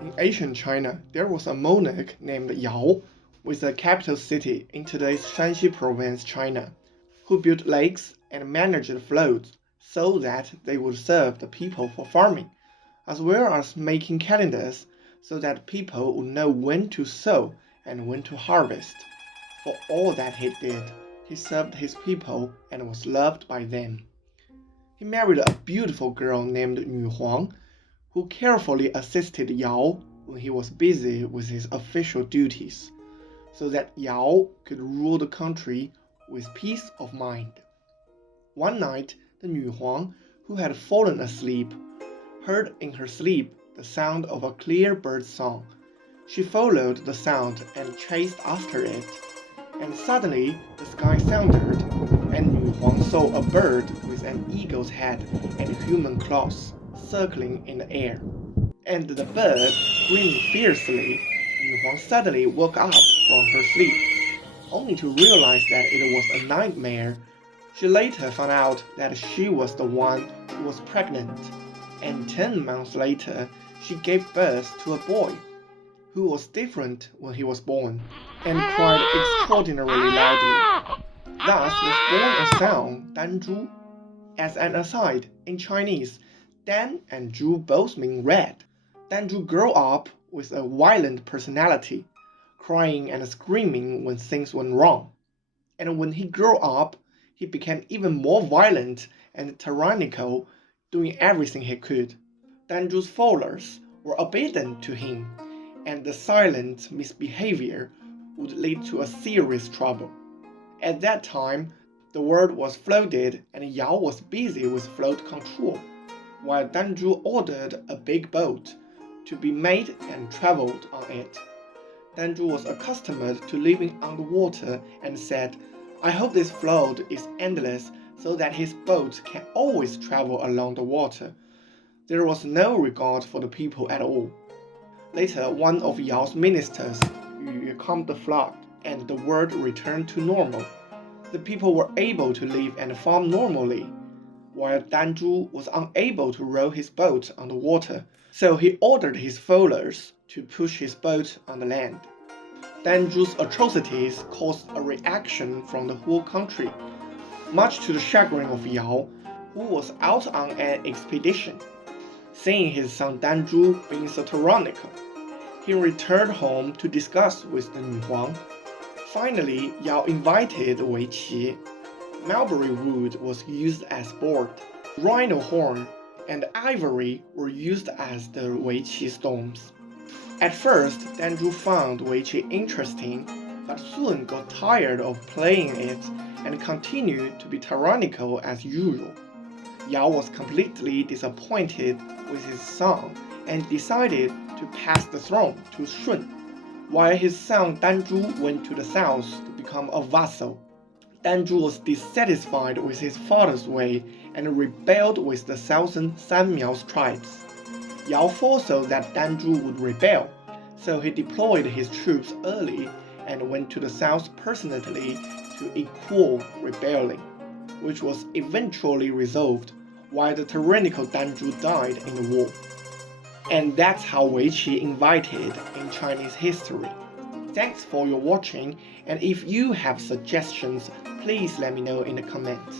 In ancient China, there was a monarch named Yao, with a capital city in today's Shanxi province, China, who built lakes and managed floods so that they would serve the people for farming, as well as making calendars so that people would know when to sow and when to harvest. For all that he did, he served his people and was loved by them. He married a beautiful girl named Nu Huang, who carefully assisted Yao when he was busy with his official duties, so that Yao could rule the country with peace of mind. One night, the Nu Huang, who had fallen asleep, heard in her sleep the sound of a clear bird song. She followed the sound and chased after it, and suddenly the sky thundered, and Nu Huang saw a bird with an eagle's head and human claws circling in the air. And the bird screamed fiercely. Nu Huang suddenly woke up from her sleep, only to realize that it was a nightmare. She later found out that she was the one who was pregnant, and 10 months later she gave birth to a boy, who was different when he was born, and cried extraordinarily loudly. Thus was born a son, Danzhu. As an aside, in Chinese, Dan and Zhu both mean red. Danzhu grew up with a violent personality, crying and screaming when things went wrong. And when he grew up, he became even more violent and tyrannical, doing everything he could. Danzhu's followers were obedient to him, and the silent misbehavior would lead to a serious trouble. At that time, the world was flooded and Yao was busy with flood control, while Danzhu ordered a big boat to be made and traveled on it. Danzhu was accustomed to living on the water and said, "I hope this flood is endless so that his boat can always travel along the water." There was no regard for the people at all. Later, one of Yao's ministers, Yu, calmed the flood, and the world returned to normal. The people were able to live and farm normally, while Danzhu was unable to row his boat on the water, so he ordered his followers to push his boat on the land. Danzhu's atrocities caused a reaction from the whole country, much to the chagrin of Yao, who was out on an expedition. Seeing his son Danzhu being so tyrannical, he returned home to discuss with the Nu Huang. Finally, Yao invited Weiqi. Mulberry wood was used as board. Rhino horn and ivory were used as the Weiqi stones. At first, Danzhu found Weiqi interesting, but soon got tired of playing it and continued to be tyrannical as usual. Yao was completely disappointed with his son and decided to pass the throne to Shun, while his son Danzhu went to the south to become a vassal. Danzhu was dissatisfied with his father's way and rebelled with the southern Sanmiao tribes. Yao foresaw that Danzhu would rebel, so he deployed his troops early and went to the south personally to equal rebelling, which was eventually resolved, while the tyrannical Danzhu died in the war. And that's how Weiqi invited in Chinese history. Thanks for your watching, and if you have suggestions, please let me know in the comments.